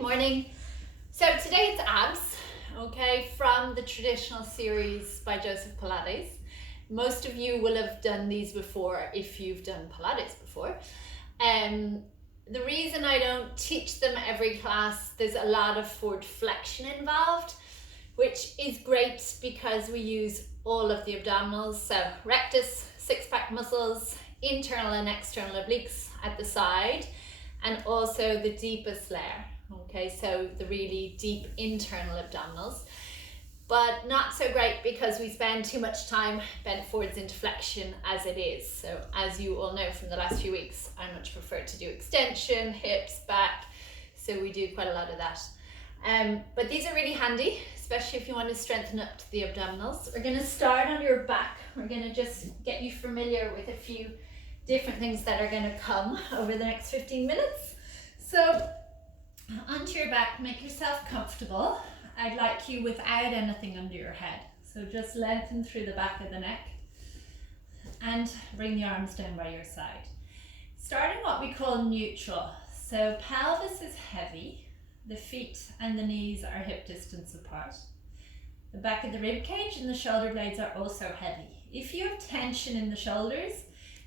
Good morning. So today it's abs, okay, from the traditional series by Joseph Pilates. Most of you will have done these before if you've done Pilates before. The reason I don't teach them every class, there's a lot of forward flexion involved, which is great because we use all of the abdominals, so rectus, six-pack muscles, internal and external obliques at the side, and also the deepest layer, okay, so the really deep internal abdominals. But not so great because we spend too much time bent forwards into flexion as it is. So as you all know from the last few weeks, I much prefer to do extension, hips, back, so we do quite a lot of that. But these are really handy, especially if you want to strengthen up to the abdominals. We're going to start on your back. We're going to just get you familiar with a few different things that are going to come over the next 15 minutes. So onto your back, make yourself comfortable. I'd like you without anything under your head. So just lengthen through the back of the neck and bring the arms down by your side. Start in what we call neutral. So pelvis is heavy. The feet and the knees are hip distance apart. The back of the rib cage and the shoulder blades are also heavy. If you have tension in the shoulders,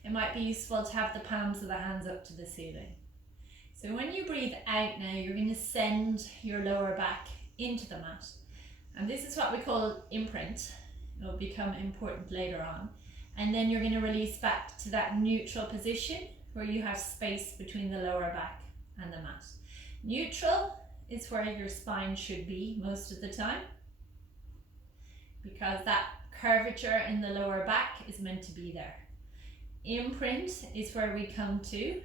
it might be useful to have the palms of the hands up to the ceiling. So when you breathe out now, you're going to send your lower back into the mat. And this is what we call imprint. It will become important later on. And then you're going to release back to that neutral position where you have space between the lower back and the mat. Neutral is where your spine should be most of the time, because that curvature in the lower back is meant to be there. Imprint is where we come to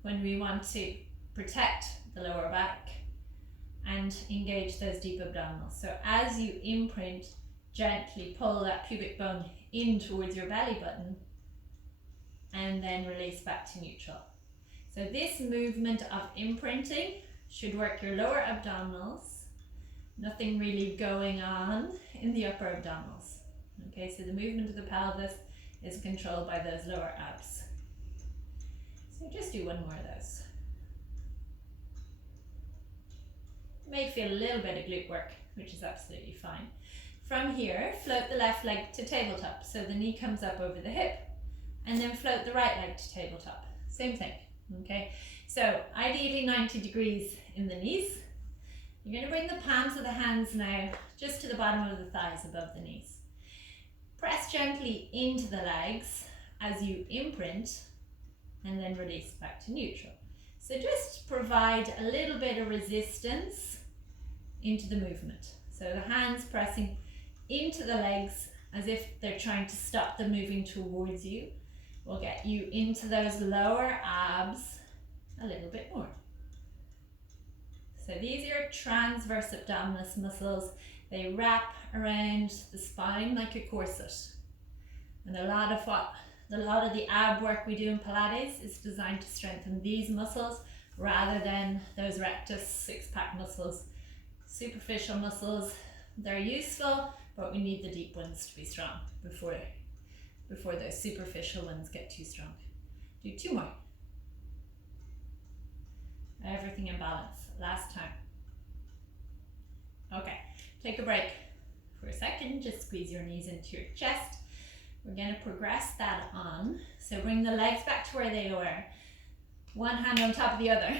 when we want to protect the lower back and engage those deep abdominals. So as you imprint, gently pull that pubic bone in towards your belly button and then release back to neutral. So this movement of imprinting should work your lower abdominals, nothing really going on in the upper abdominals. Okay, so the movement of the pelvis is controlled by those lower abs. So just do one more of those. You may feel a little bit of glute work, which is absolutely fine. From here, float the left leg to tabletop, so the knee comes up over the hip, and then float the right leg to tabletop. Same thing, okay? So ideally 90 degrees in the knees. You're going to bring the palms of the hands now just to the bottom of the thighs above the knees. Press gently into the legs as you imprint and then release back to neutral. So just provide a little bit of resistance into the movement. So the hands pressing into the legs as if they're trying to stop them moving towards you will get you into those lower abs a little bit more. So these are transverse abdominis muscles. They wrap around the spine like a corset. And a lot of the ab work we do in Pilates is designed to strengthen these muscles rather than those rectus six-pack muscles. Superficial muscles, they're useful, but we need the deep ones to be strong before those superficial ones get too strong. Do two more. Everything in balance. Last time. Okay, take a break for a second. Just squeeze your knees into your chest. We're going to progress that on. So bring the legs back to where they were. One hand on top of the other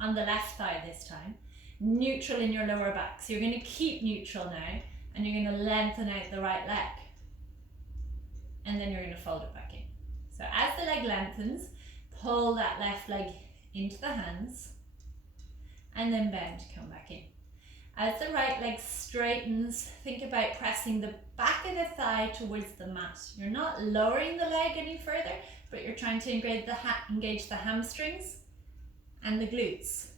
on the left thigh this time. Neutral in your lower back. So you're going to keep neutral now and you're going to lengthen out the right leg. And then you're going to fold it back in. So as the leg lengthens, pull that left leg into the hands and then bend to come back in. As the right leg straightens, think about pressing the back of the thigh towards the mat. You're not lowering the leg any further, but you're trying to engage the hamstrings and the glutes.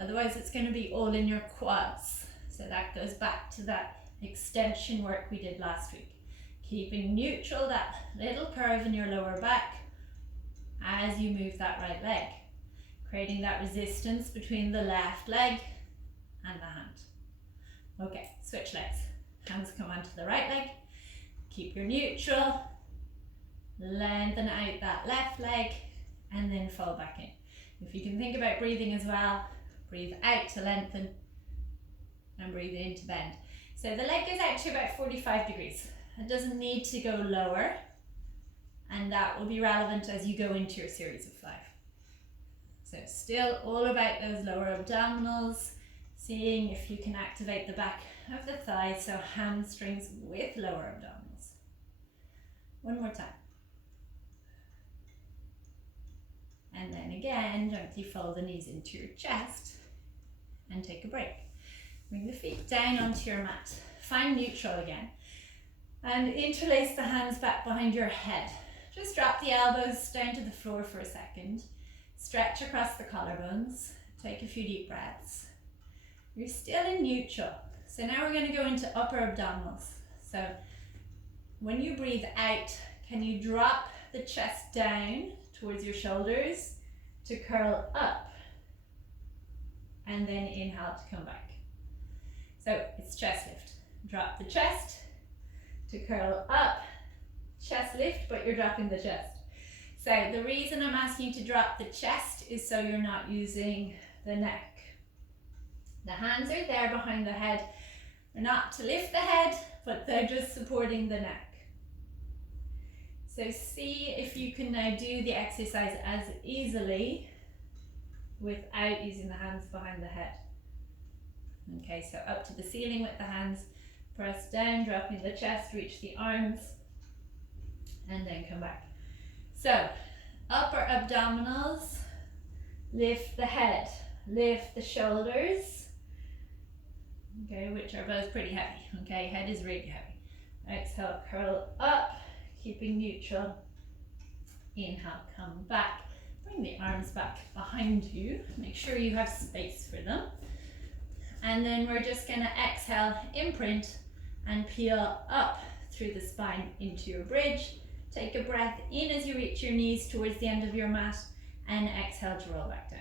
Otherwise, it's going to be all in your quads. So that goes back to that extension work we did last week. Keeping neutral, that little curve in your lower back as you move that right leg. Creating that resistance between the left leg and the hand. Okay, switch legs. Hands come onto the right leg. Keep your neutral. Lengthen out that left leg and then fold back in. If you can think about breathing as well, Breathe out to lengthen and breathe in to bend. So the leg goes out to about 45 degrees. It doesn't need to go lower, and that will be relevant as you go into your series of 5. So still all about those lower abdominals, seeing if you can activate the back of the thighs, so hamstrings with lower abdominals. One more time. And then again, gently fold the knees into your chest and take a break. Bring the feet down onto your mat. Find neutral again. And interlace the hands back behind your head. Just drop the elbows down to the floor for a second. Stretch across the collarbones. Take a few deep breaths. You're still in neutral. So now we're going to go into upper abdominals. So when you breathe out, can you drop the chest down towards your shoulders to curl up? And then inhale to come back. So it's chest lift. Drop the chest to curl up, chest lift, but you're dropping the chest. So the reason I'm asking you to drop the chest is so you're not using the neck. The hands are there behind the head. They're not to lift the head, but they're just supporting the neck. So see if you can now do the exercise as easily without using the hands behind the head. Okay, so up to the ceiling with the hands, press down, dropping the chest, reach the arms, and then come back. So, upper abdominals, lift the head, lift the shoulders, okay, which are both pretty heavy, okay, head is really heavy. Exhale, curl up, keeping neutral. Inhale, come back, bring the arms back behind you, make sure you have space for them. And then we're just going to exhale, imprint, and peel up through the spine into your bridge. Take a breath in as you reach your knees towards the end of your mat, and exhale to roll back down.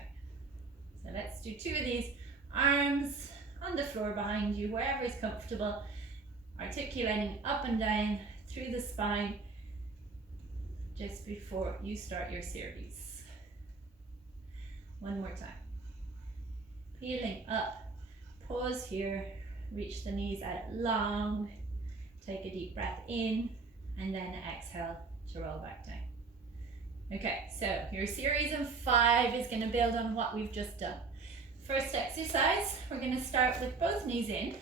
So let's do 2 of these. Arms on the floor behind you, wherever is comfortable, articulating up and down through the spine just before you start your series. One more time. Peeling up. Pause here, reach the knees out long, take a deep breath in, and then exhale to roll back down. Okay, so your series of 5 is going to build on what we've just done. First exercise, we're going to start with both knees in,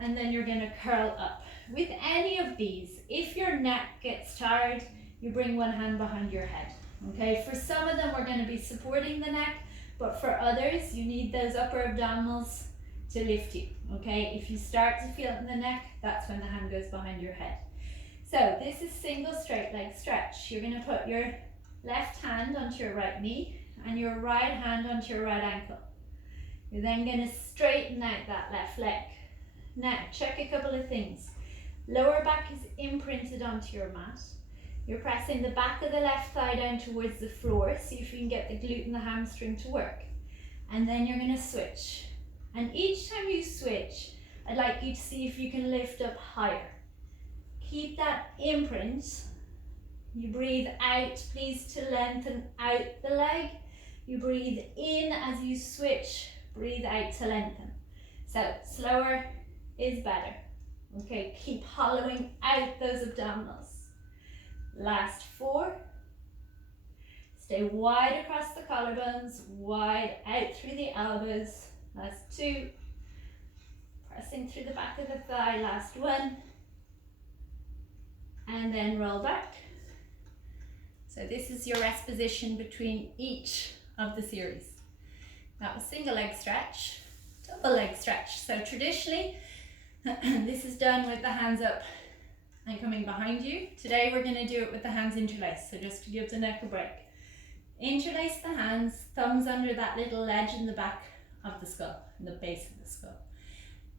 and then you're going to curl up. With any of these, if your neck gets tired, you bring one hand behind your head. Okay, for some of them we're going to be supporting the neck, but for others, you need those upper abdominals to lift you, okay? If you start to feel it in the neck, that's when the hand goes behind your head. So this is single straight leg stretch. You're going to put your left hand onto your right knee and your right hand onto your right ankle. You're then going to straighten out that left leg. Now, check a couple of things. Lower back is imprinted onto your mat. You're pressing the back of the left thigh down towards the floor. See if you can get the glute and the hamstring to work. And then you're going to switch. And each time you switch, I'd like you to see if you can lift up higher. Keep that imprint. You breathe out, please, to lengthen out the leg. You breathe in as you switch, breathe out to lengthen. So slower is better. Okay, keep hollowing out those abdominals. Last 4. Stay wide across the collarbones, wide out through the elbows. Last 2. Pressing through the back of the thigh. Last 1. And then roll back. So this is your rest position between each of the series. That was single leg stretch, double leg stretch. So traditionally, this is done with the hands up and coming behind you. Today we're going to do it with the hands interlaced, so just to give the neck a break. Interlace the hands, thumbs under that little ledge in the back of the skull, in the base of the skull.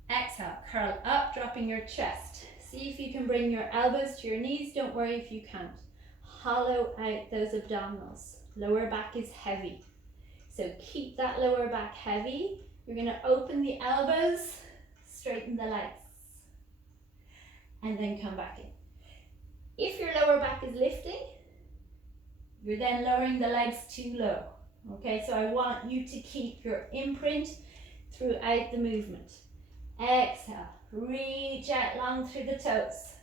Exhale, curl up, dropping your chest. See if you can bring your elbows to your knees. Don't worry if you can't. Hollow out those abdominals. Lower back is heavy. So keep that lower back heavy. You're going to open the elbows, straighten the legs, and then come back in. If your lower back is lifting, you're then lowering the legs too low. Okay, so I want you to keep your imprint throughout the movement. Exhale, reach out long through the toes.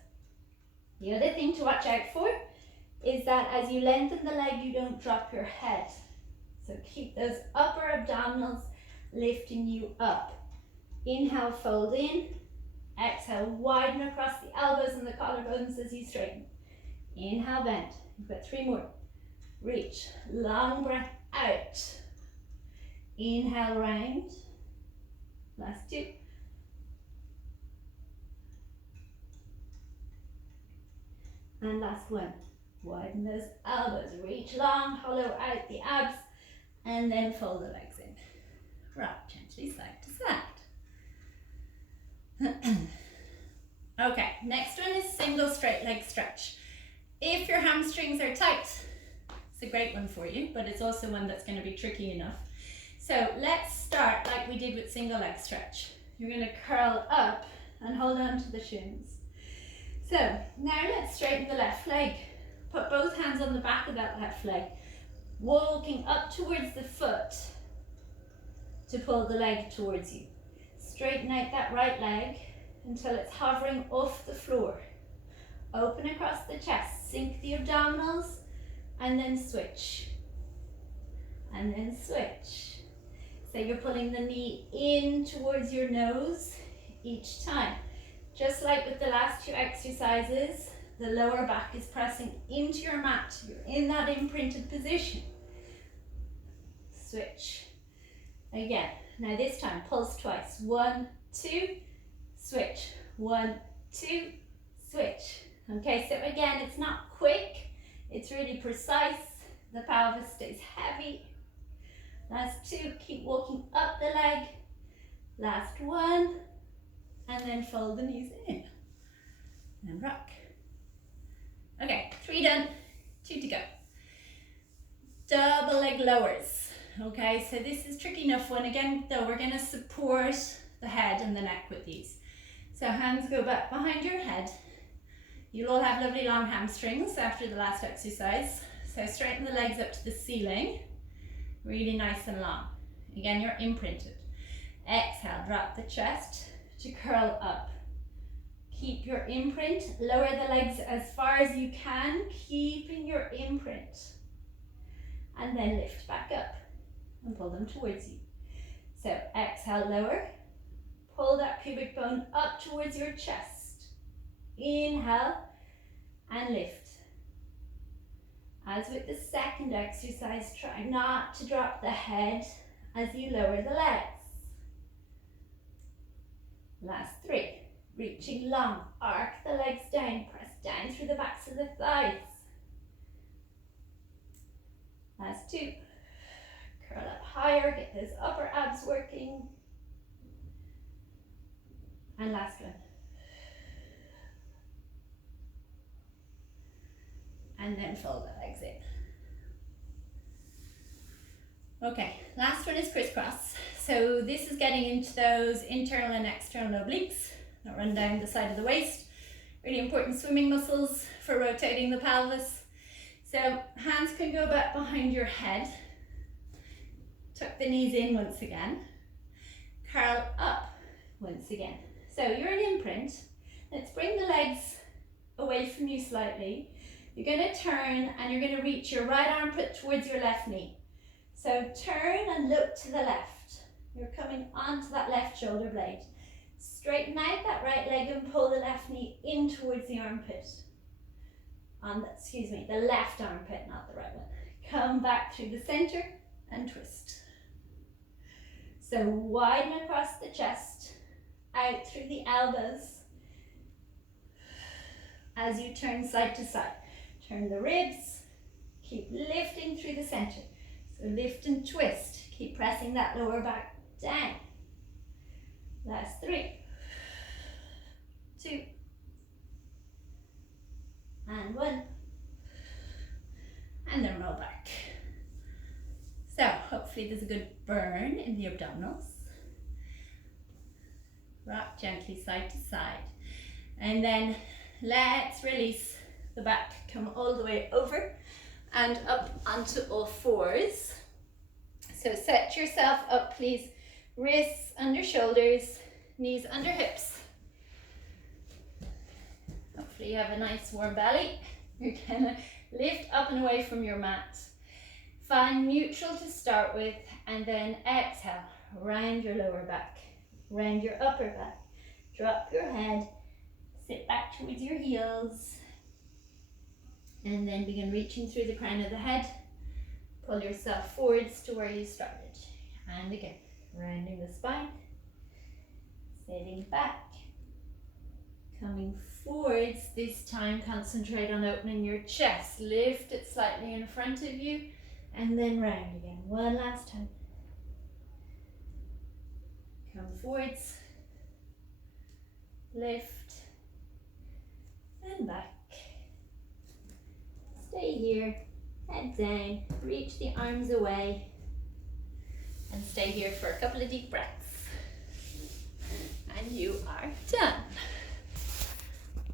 The other thing to watch out for is that as you lengthen the leg, you don't drop your head. So keep those upper abdominals lifting you up. Inhale, fold in. Exhale, widen across the elbows and the collarbones as you straighten. Inhale, bend. You've got 3 more. Reach, long breath out. Inhale, round. Last 2. And last 1. Widen those elbows, reach long, hollow out the abs, and then fold the legs in. Rock gently side to side. Okay, next one is single straight leg stretch. If your hamstrings are tight, it's a great one for you, but it's also one that's going to be tricky enough. So let's start like we did with single leg stretch. You're going to curl up and hold on to the shins. So now let's straighten the left leg. Put both hands on the back of that left leg, walking up towards the foot to pull the leg towards you. Straighten out that right leg until it's hovering off the floor. Open across the chest, sink the abdominals, and then switch. And then switch. So you're pulling the knee in towards your nose each time. Just like with the last 2 exercises, the lower back is pressing into your mat. You're in that imprinted position. Switch. Again. Now this time, pulse twice. 1, 2, switch. 1, 2, switch. Okay, so again, it's not quick. It's really precise. The pelvis stays heavy. Last 2, keep walking up the leg. Last 1, and then fold the knees in. And rock. Okay, 3 done, 2 to go. Double leg lowers. Okay, so this is tricky enough one. Again, though, we're going to support the head and the neck with these. So hands go back behind your head. You'll all have lovely long hamstrings after the last exercise. So straighten the legs up to the ceiling. Really nice and long. Again, you're imprinted. Exhale, drop the chest to curl up. Keep your imprint. Lower the legs as far as you can, keeping your imprint. And then lift back up and pull them towards you. So exhale, lower. Pull that pubic bone up towards your chest. Inhale and lift. As with the second exercise, try not to drop the head as you lower the legs. Last 3. Reaching long, arc the legs down, press down through the backs of the thighs. Last 2. Curl up higher, get those upper abs working. And last 1. And then fold the legs in. Okay, last one is crisscross. So this is getting into those internal and external obliques that run down the side of the waist. Really important swimming muscles for rotating the pelvis. So hands can go back behind your head. Tuck the knees in once again. Curl up once again. So you're in imprint. Let's bring the legs away from you slightly. You're going to turn and you're going to reach your right armpit towards your left knee. So turn and look to the left. You're coming onto that left shoulder blade. Straighten out that right leg and pull the left knee in towards the armpit. The left armpit, not the right one. Come back through the center and twist. So widen across the chest, out through the elbows as you turn side to side. Turn the ribs, keep lifting through the center. So lift and twist, keep pressing that lower back down. Last 3, 2, and 1, and then roll back. So hopefully there's a good burn in the abdominals. Rock gently side to side. And then let's release the back, come all the way over and up onto all fours. So set yourself up, please. Wrists under shoulders, knees under hips. Hopefully you have a nice warm belly. You're gonna lift up and away from your mat. Find neutral to start with, and then exhale. Round your lower back, round your upper back. Drop your head, sit back towards your heels, and then begin reaching through the crown of the head. Pull yourself forwards to where you started. And again, rounding the spine, sitting back, coming forwards. This time concentrate on opening your chest. Lift it slightly in front of you, and then round again. One last time. Come forwards, lift, and back. Stay here, head down, reach the arms away, and stay here for a couple of deep breaths. And you are done.